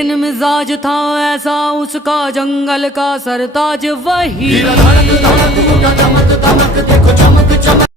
बेचैन मिजाज था ऐसा उसका, जंगल का सरताज वही। धड़क धड़क उठा चमक दमक देखो चमक चमक।